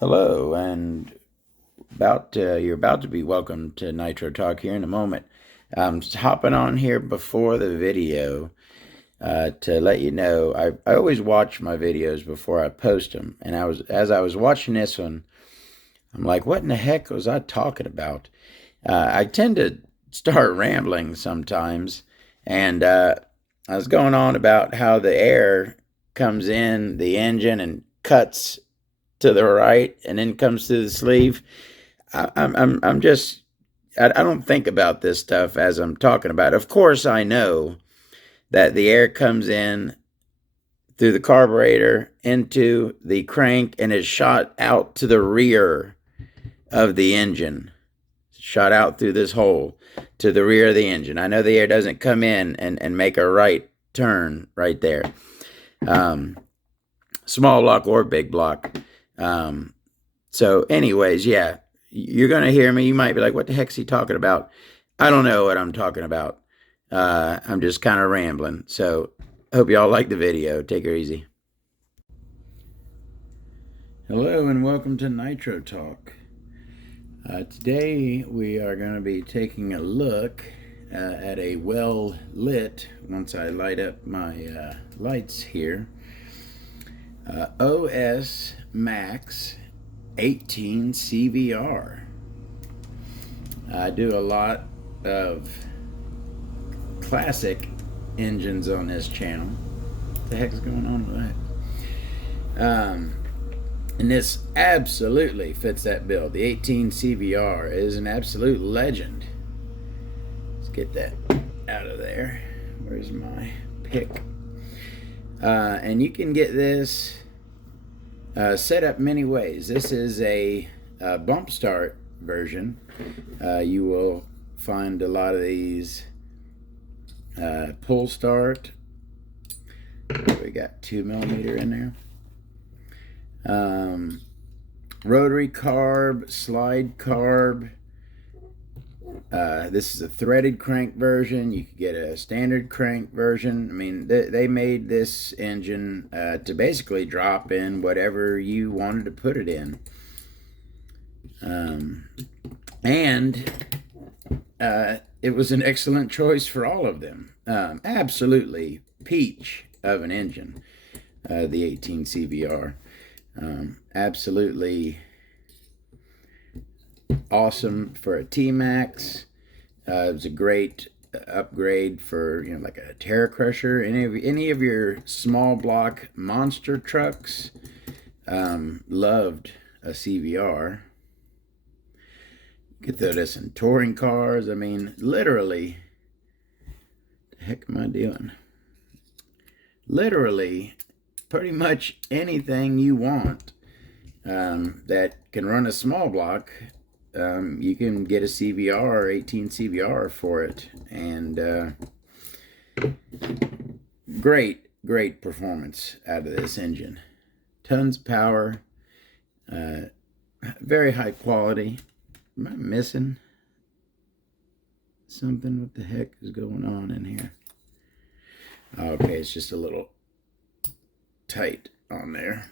Hello, and you're about to be welcome to Nitro Talk here in a moment. I'm just hopping on here before the video to let you know I always watch my videos before I post them, and as I was watching this one, I'm like, what in the heck was I talking about? I tend to start rambling sometimes, and I was going on about how the air comes in the engine and cuts to the right and then comes to the sleeve. I'm just I don't think about this stuff as I'm talking about it. Of course, I know that the air comes in through the carburetor into the crank and is shot out to the rear of the engine, shot out through this hole to the rear of the engine. I know the air doesn't come in and make a right turn right there. Small block or big block. So anyways, yeah, you're going to hear me. You might be like, what the heck's he talking about? I don't know what I'm talking about. I'm just kind of rambling. So hope y'all like the video. Take her easy. Hello and welcome to Nitro Talk. Today we are going to be taking a look at a well lit, once I light up my lights here, OS Max 18 CVR. I do a lot of classic engines on this channel. What the heck's going on with that? And this absolutely fits that bill. The 18 CVR is an absolute legend. Let's get that out of there. Where's my pick? And you can get this set up many ways. This is a bump start version. You will find a lot of these pull start. We got 2mm in there. Rotary carb, slide carb. This is a threaded crank version. You could get a standard crank version. I mean, they made this engine to basically drop in whatever you wanted to put it in. And it was an excellent choice for all of them. Absolutely peach of an engine, the 18 CVR. Absolutely awesome for a T-Max. It was a great upgrade for, like a Terra Crusher. Any of your small block monster trucks loved a CVR. You could throw this in touring cars. I mean, literally, what the heck am I doing? Literally, pretty much anything you want that can run a small block, you can get a CVR, 18 CVR for it. And great performance out of this engine. Tons of power, very high quality. Am I missing something? What the heck is going on in here? Okay, it's just a little tight on there.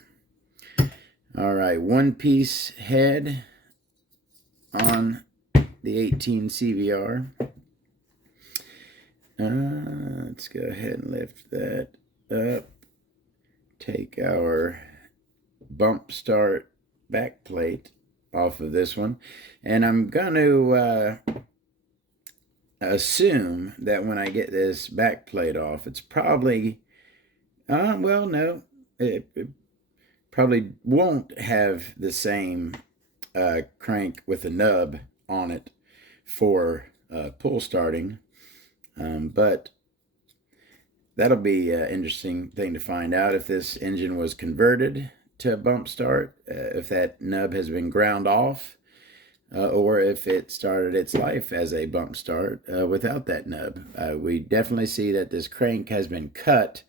All right, one piece head on the 18 CVR. Let's go ahead and lift that up. Take our bump start back plate off of this one. And I'm going to assume that when I get this back plate off, it's probably, well, no, it probably won't have the same crank with a nub on it for pull starting. But that'll be an interesting thing to find out if this engine was converted to bump start, if that nub has been ground off, or if it started its life as a bump start without that nub. We definitely see that this crank has been cut,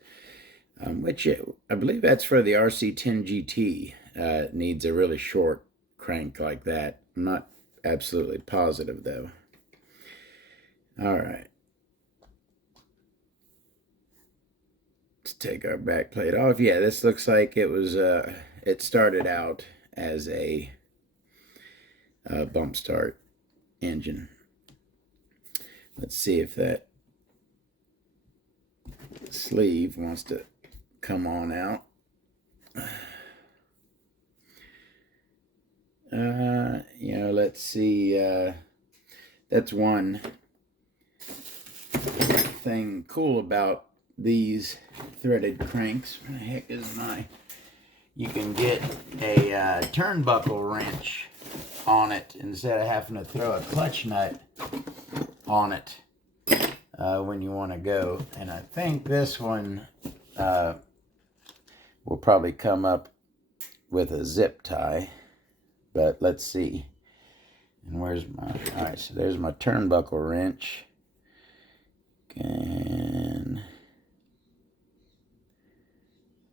which I believe that's for the RC10 GT. Needs a really short crank like that. I'm not absolutely positive though. All right. Let's take our back plate off. Yeah, this looks like it was, it started out as a bump start engine. Let's see if that sleeve wants to come on out. Let's see. That's one thing cool about these threaded cranks. What the heck is my... You can get a turnbuckle wrench on it instead of having to throw a clutch nut on it when you want to go. And I think this one will probably come up with a zip tie, but let's see. And where's my... All right, so there's my turnbuckle wrench. And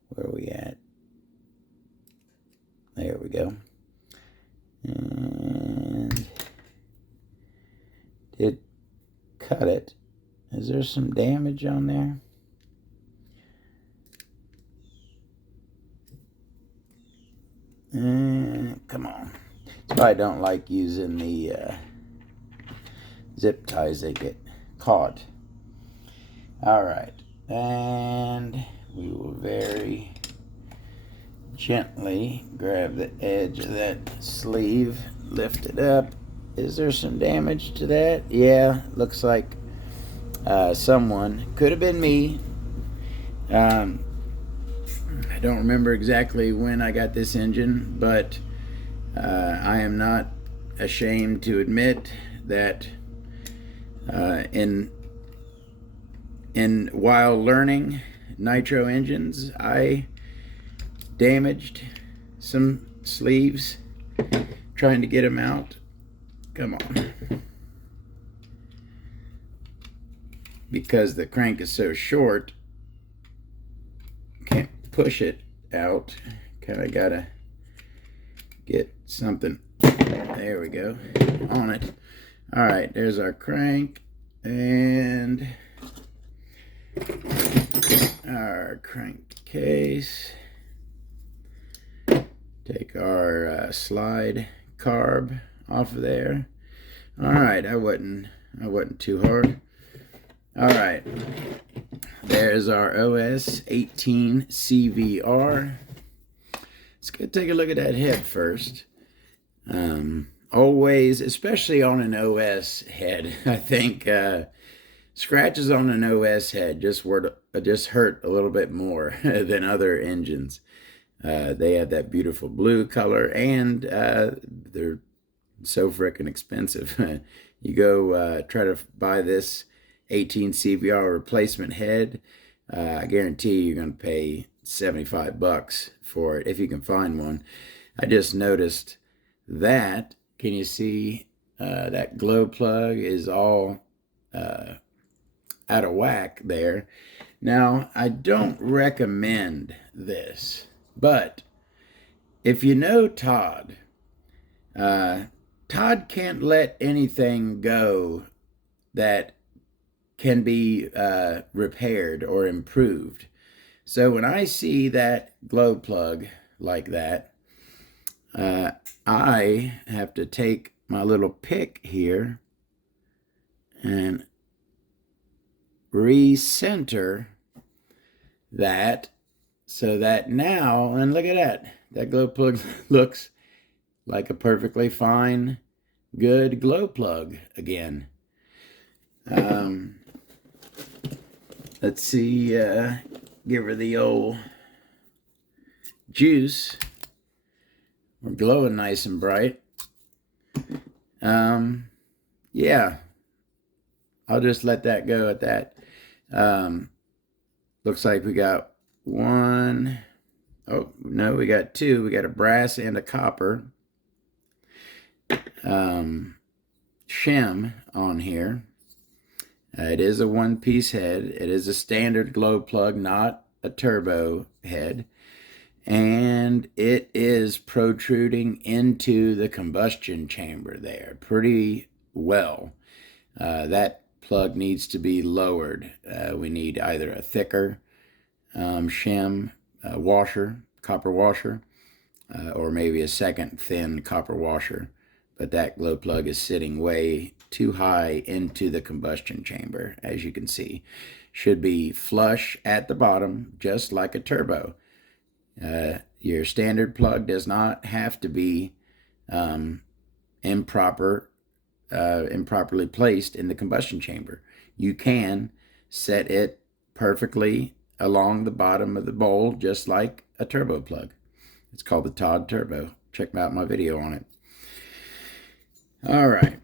where are we at? There we go. And did cut it. Is there some damage on there? Come on. That's why I don't like using the zip ties. They get caught. All right. And we will very gently grab the edge of that sleeve, lift it up. Is there some damage to that? Yeah, looks like someone, could have been me. I don't remember exactly when I got this engine, but I am not ashamed to admit that while learning nitro engines, I damaged some sleeves trying to get them out. Come on. Because the crank is so short, can't push it out. Kind of gotta get something, there we go, on it. All right, there's our crank and our crankcase. Take our slide carb off of there. All right, I wasn't too hard. All right, there's our OS 18 CVR. Let's go take a look at that head first. Always, especially on an OS head, I think scratches on an OS head just hurt a little bit more than other engines. They have that beautiful blue color, and they're so frickin' expensive. You go try to buy this 18 CVR replacement head, I guarantee you're going to pay $75 for it if you can find one. I just noticed that. Can you see that glow plug is all out of whack there? Now, I don't recommend this, but if you know Todd, Todd can't let anything go that can be repaired or improved. So when I see that glow plug like that, I have to take my little pick here and recenter that so that now, and look at that glow plug looks like a perfectly fine, good glow plug again. Let's see, give her the old juice. We're glowing nice and bright. Yeah, I'll just let that go at that. Looks like we got one. Oh, no, we got two. We got a brass and a copper shim on here. It is a one-piece head. It is a standard glow plug, not a turbo head. And it is protruding into the combustion chamber there pretty well. That plug needs to be lowered. We need either a thicker shim washer, copper washer, or maybe a second thin copper washer, but that glow plug is sitting way too high into the combustion chamber, as you can see. Should be flush at the bottom, just like a turbo. Your standard plug does not have to be improperly placed in the combustion chamber. You can set it perfectly along the bottom of the bowl, just like a turbo plug. It's called the Todd Turbo. Check out my video on it. All right.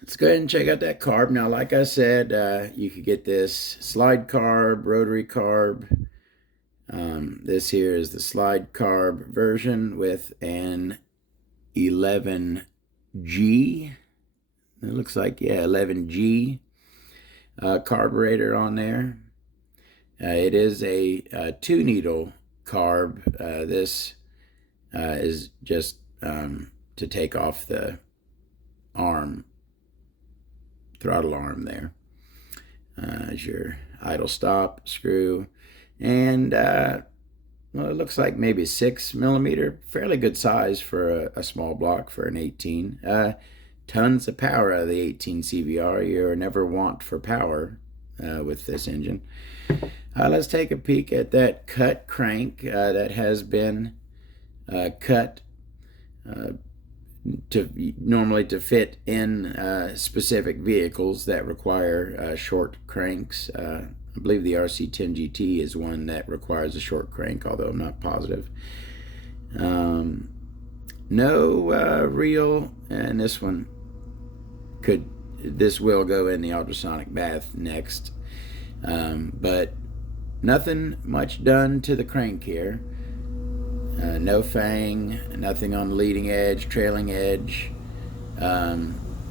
Let's go ahead and check out that carb. Now, like I said, you could get this slide carb, rotary carb. This here is the slide carb version with an 11G. It looks like, yeah, 11G carburetor on there. It is a 2-needle carb. This is just to take off the arm, throttle arm there. As your idle stop screw. And well, it looks like maybe 6mm, fairly good size for a small block for an 18. Tons of power out of the 18 CVR. You're never want for power with this engine. Let's take a peek at that cut crank that has been cut normally to fit in specific vehicles that require short cranks. I believe the RC10 GT is one that requires a short crank, although I'm not positive. No real, and this will go in the ultrasonic bath next, but nothing much done to the crank here. No fang, nothing on the leading edge, trailing edge.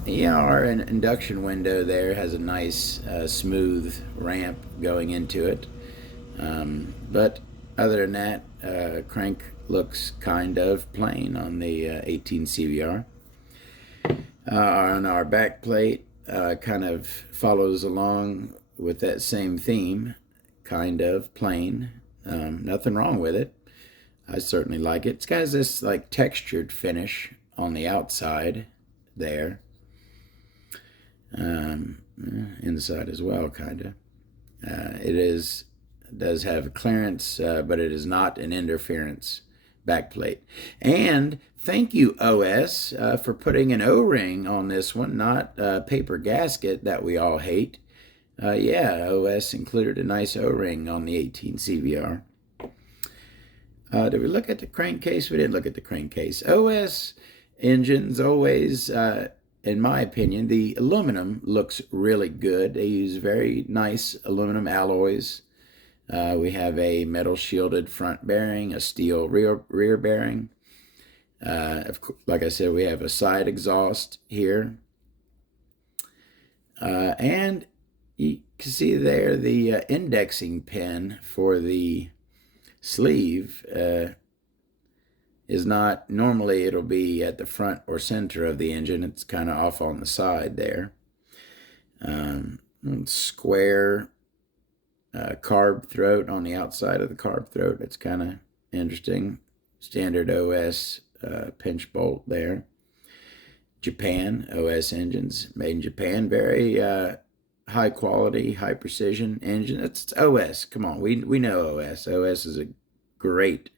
Yeah, our induction window there has a nice smooth ramp going into it. But other than that, crank looks kind of plain on the 18 CVR. On our back plate, kind of follows along with that same theme, kind of plain. Nothing wrong with it. I certainly like it. It's got this like textured finish on the outside there. Inside as well, kind of. It does have clearance, but it is not an interference backplate. And thank you, OS, for putting an O-ring on this one, not a paper gasket that we all hate. Yeah, OS included a nice O-ring on the 18 CVR. Did we look at the crankcase? We didn't look at the crankcase. OS engines always, in my opinion, the aluminum looks really good. They use very nice aluminum alloys. We have a metal shielded front bearing, a steel rear bearing. Like I said, we have a side exhaust here. And you can see there the indexing pin for the sleeve is not, normally it'll be at the front or center of the engine. It's kind of off on the side there. Square carb throat on the outside of the carb throat. It's kind of interesting. Standard OS pinch bolt there. Japan OS engines, made in Japan. Very high quality, high precision engine. It's OS. Come on, we know OS. OS is a great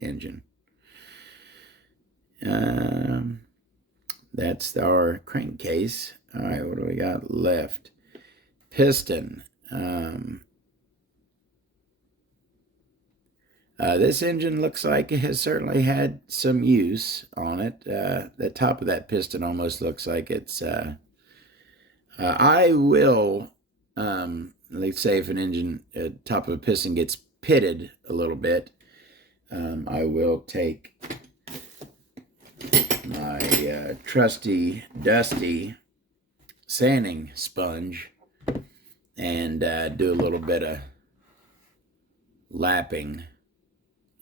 engine. That's our crankcase. All right, what do we got left? Piston. This engine looks like it has certainly had some use on it. The top of that piston almost looks like it's I will, let's say if an engine, top of a piston gets pitted a little bit, I will take my trusty, dusty sanding sponge and do a little bit of lapping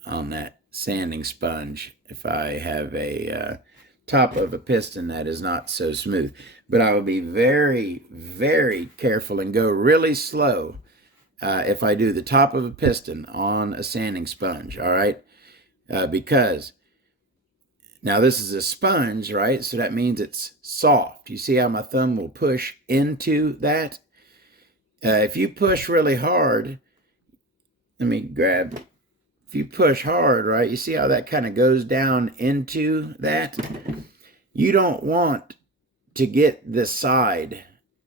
on that sanding sponge if I have a top of a piston that is not so smooth. But I will be very, very careful and go really slow if I do the top of a piston on a sanding sponge, all right? because now this is a sponge, right? So that means it's soft. You see how my thumb will push into that? If you push really hard, let me grab, if you push hard, right, you see how that kind of goes down into that? You don't want to get the side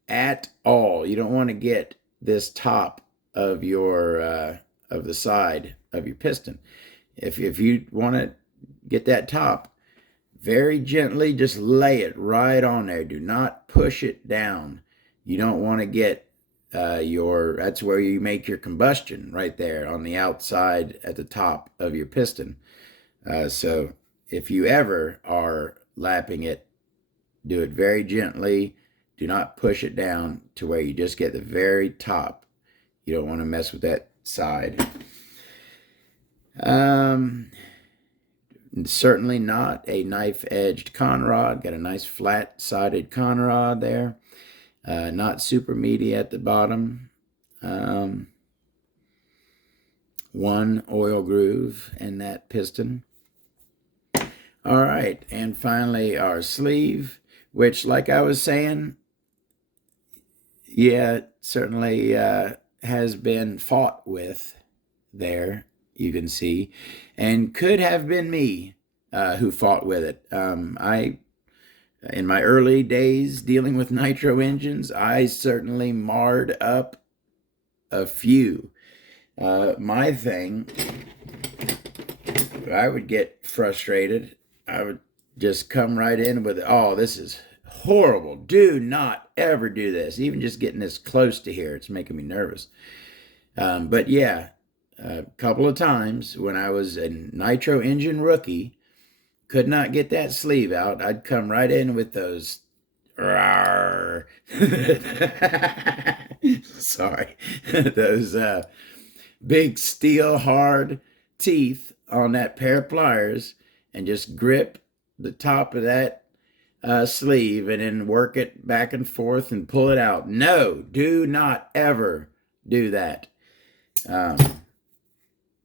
at all. You don't want to get this top of your of the side of your piston. If you want to get that top, very gently just lay it right on there. Do not push it down. You don't want to get that's where you make your combustion, right there on the outside at the top of your piston. So if you ever are lapping it, do it very gently. Do not push it down to where you just get the very top. You don't want to mess with that side. Certainly not a knife-edged conrod. Got a nice flat-sided conrod there. Not super meaty at the bottom. One oil groove in that piston. All right, and finally our sleeve, which, like I was saying, yeah, certainly has been fought with there, you can see, and could have been me who fought with it. In my early days dealing with nitro engines, I certainly marred up a few. My thing, I would get frustrated. I would just come right in with, oh, this is horrible. Do not ever do this. Even just getting this close to here, it's making me nervous. But yeah, a couple of times when I was a nitro engine rookie, could not get that sleeve out, I'd come right in with those sorry, those big steel hard teeth on that pair of pliers and just grip the top of that sleeve and then work it back and forth and pull it out. No, do not ever do that.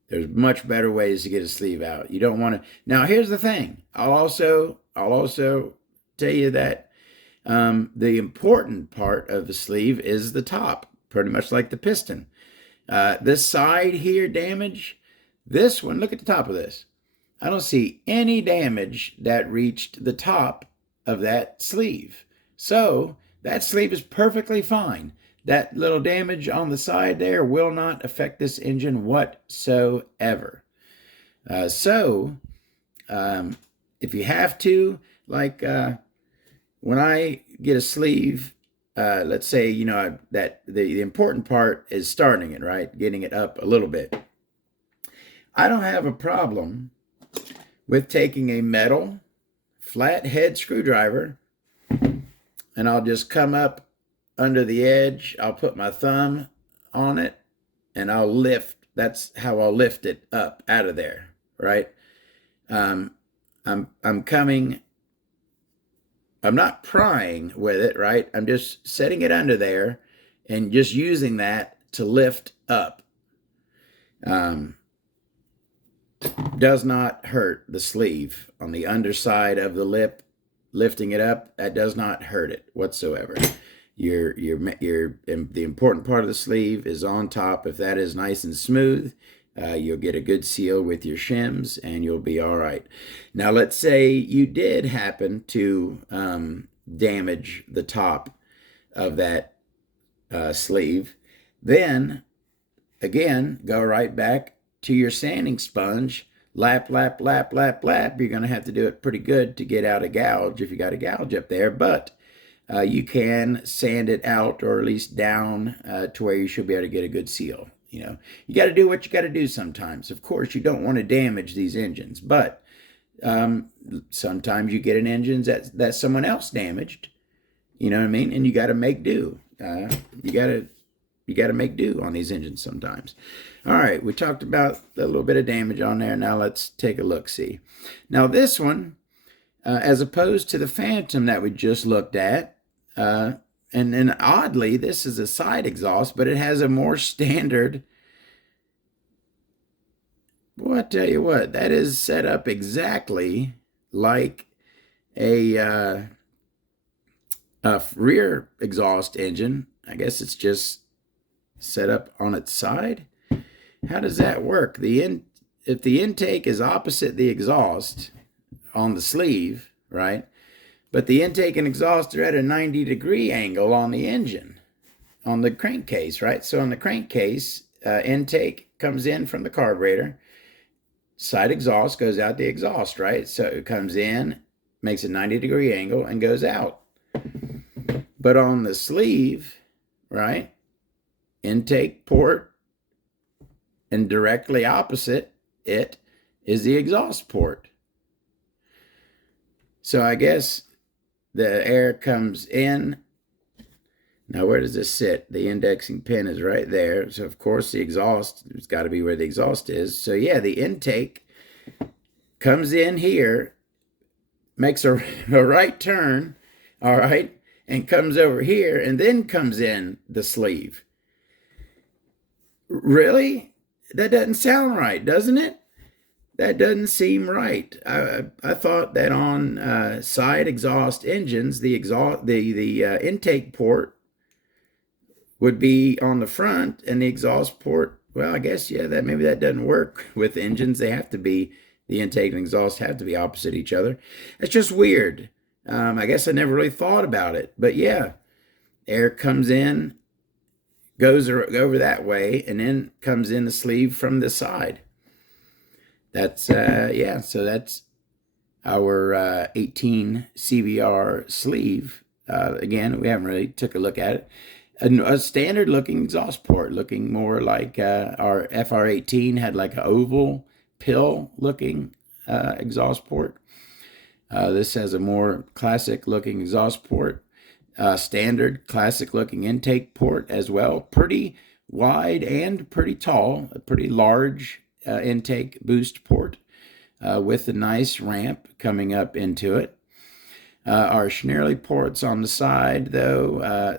There's much better ways to get a sleeve out. You don't want to. Now, here's the thing. I'll also tell you that the important part of the sleeve is the top, pretty much like the piston. This side here damage, this one, look at the top of this. I don't see any damage that reached the top of that sleeve. So that sleeve is perfectly fine. That little damage on the side there will not affect this engine whatsoever. If you have to, like when I get a sleeve, let's say, you know, that the important part is starting it, right? Getting it up a little bit. I don't have a problem with taking a metal flathead screwdriver and I'll just come up under the edge. I'll put my thumb on it and I'll lift. That's how I'll lift it up out of there, right? I'm not prying with it, right? I'm just setting it under there and just using that to lift up. Does not hurt the sleeve on the underside of the lip. Lifting it up, that does not hurt it whatsoever. The important part of the sleeve is on top. If that is nice and smooth, you'll get a good seal with your shims and you'll be all right. Now, let's say you did happen to damage the top of that sleeve. Then, again, go right back to your sanding sponge. Lap, lap, lap, lap, lap. You're going to have to do it pretty good to get out a gouge if you got a gouge up there. But you can sand it out, or at least down to where you should be able to get a good seal. You know, you got to do what you got to do sometimes. Of course, you don't want to damage these engines, but sometimes you get an engine that someone else damaged. You know what I mean? And you got to make do. You got to make do on these engines sometimes. All right, we talked about a little bit of damage on there. Now let's take a look-see. Now this one, as opposed to the Phantom that we just looked at, and oddly, this is a side exhaust, but it has a more standard Well, I tell you what, that is set up exactly like a rear exhaust engine. I guess it's just set up on its side. How does that work? If the intake is opposite the exhaust on the sleeve, right? But the intake and exhaust are at a 90-degree angle on the engine, on the crankcase, right? So on the crankcase, intake comes in from the carburetor, side exhaust goes out the exhaust, right? So it comes in, makes a 90-degree angle, and goes out. But on the sleeve, right, intake port, and directly opposite it is the exhaust port. So I guess the air comes in. Now, where does this sit? The indexing pin is right there. So, of course, the exhaust has got to be where the exhaust is. So, yeah, the intake comes in here, makes a right turn, all right, and comes over here, and then comes in the sleeve. Really? That doesn't sound right, doesn't it? That doesn't seem right. I thought that on side exhaust engines, the intake port would be on the front, and the exhaust port, well, I guess, yeah, that maybe that doesn't work with engines. They have to be, the intake and exhaust have to be opposite each other. It's just weird. I guess I never really thought about it, but yeah, air comes in, goes over that way, and then comes in the sleeve from the side. That's, yeah, so that's our 18 CVR sleeve. Again, we haven't really took a look at it. A standard looking exhaust port, looking more like our FR18 had like an oval pill looking exhaust port. This has a more classic looking exhaust port, standard classic looking intake port as well. Pretty wide and pretty tall, a pretty large intake boost port with a nice ramp coming up into it. Our Schneerly ports on the side, though,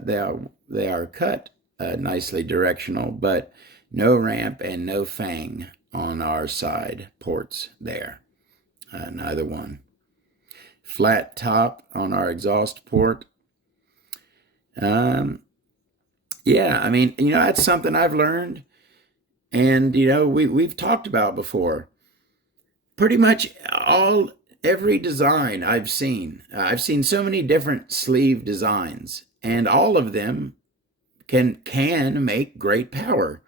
they are cut nicely directional, but no ramp and no fang on our side ports there. Neither one. Flat top on our exhaust port. Yeah, I mean, that's something I've learned, and we've talked about before. Pretty much every design I've seen so many different sleeve designs, and all of them can make great power.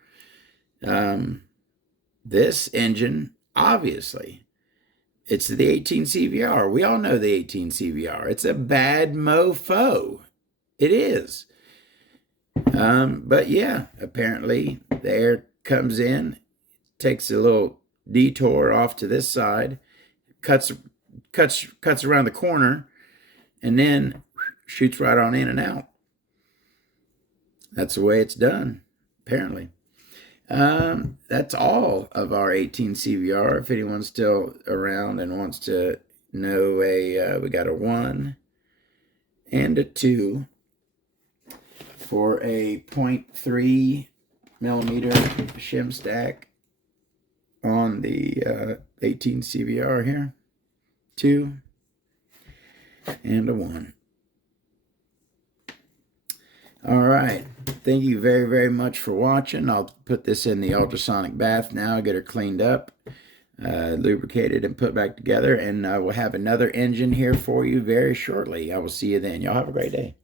This engine, obviously, it's the 18 CVR. We all know the 18 CVR. It's a bad mofo. It is. But yeah, apparently the air comes in, takes a little detour off to this side, cuts around the corner, and then shoots right on in and out. That's the way it's done, apparently. That's all of our 18 CVR. If anyone's still around and wants to know, we got a 1 and a 2 for a 0.3 millimeter shim stack on the 18 CVR here. 2 and a 1. All right. Thank you very, very much for watching. I'll put this in the ultrasonic bath now, get her cleaned up, lubricated, and put back together. And we'll have another engine here for you very shortly. I will see you then. Y'all have a great day.